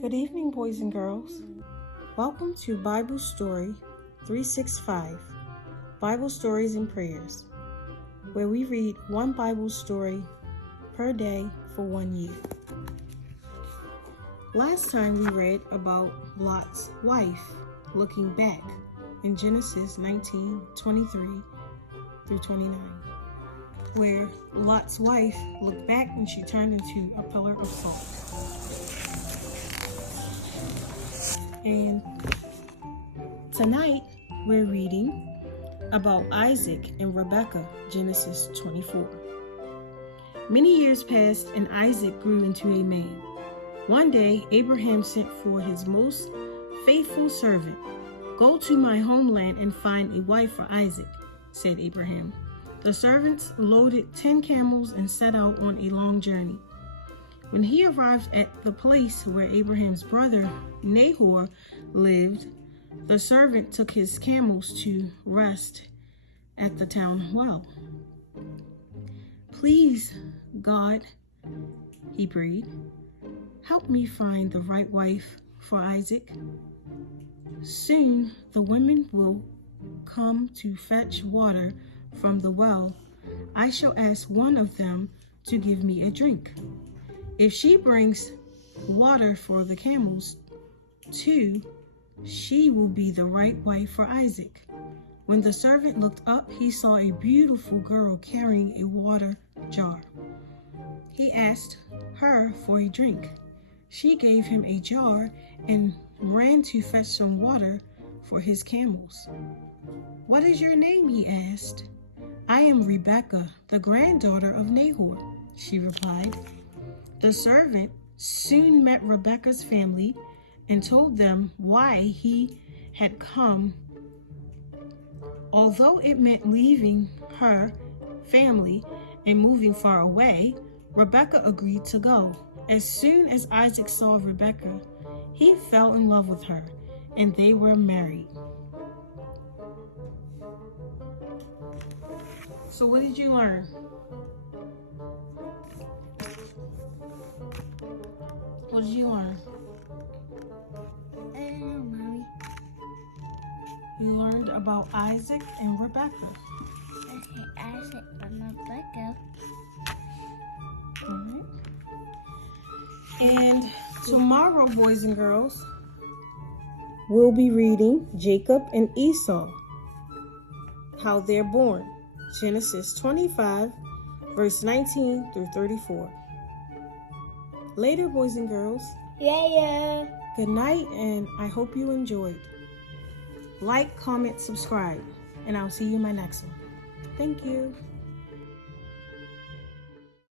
Good evening, boys and girls. Welcome to Bible Story 365, Bible Stories and Prayers, where we read one Bible story per day for 1 year. Last time we read about Lot's wife looking back in Genesis 19:23 through 29, where Lot's wife looked back and she turned into a pillar of salt. And tonight we're reading about Isaac and Rebekah, Genesis 24. Many years passed and Isaac grew into a man. One day Abraham sent for his most faithful servant. "Go to my homeland and find a wife for Isaac," said Abraham. The servants loaded 10 camels and set out on a long journey. When he arrived at the place where Abraham's brother Nahor lived, the servant took his camels to rest at the town well. "Please, God," he prayed, "help me find the right wife for Isaac. Soon the women will come to fetch water from the well. I shall ask one of them to give me a drink. If she brings water for the camels too, she will be the right wife for Isaac." When the servant looked up, he saw a beautiful girl carrying a water jar. He asked her for a drink. She gave him a jar and ran to fetch some water for his camels. "What is your name?" he asked. "I am Rebekah, the granddaughter of Nahor," she replied. The servant soon met Rebekah's family and told them why he had come. Although it meant leaving her family and moving far away, Rebekah agreed to go. As soon as Isaac saw Rebekah, he fell in love with her, and they were married. So what did you learn? What did you learn? I don't know, Mommy. You learned about Isaac and Rebekah. Okay, Isaac and Rebekah. Alright. And tomorrow, boys and girls, we'll be reading Jacob and Esau, how they're born. Genesis 25, verse 19 through 34. Later, boys and girls. Yeah. Good night, and I hope you enjoyed. Like, comment, subscribe, and I'll see you in my next one. Thank you.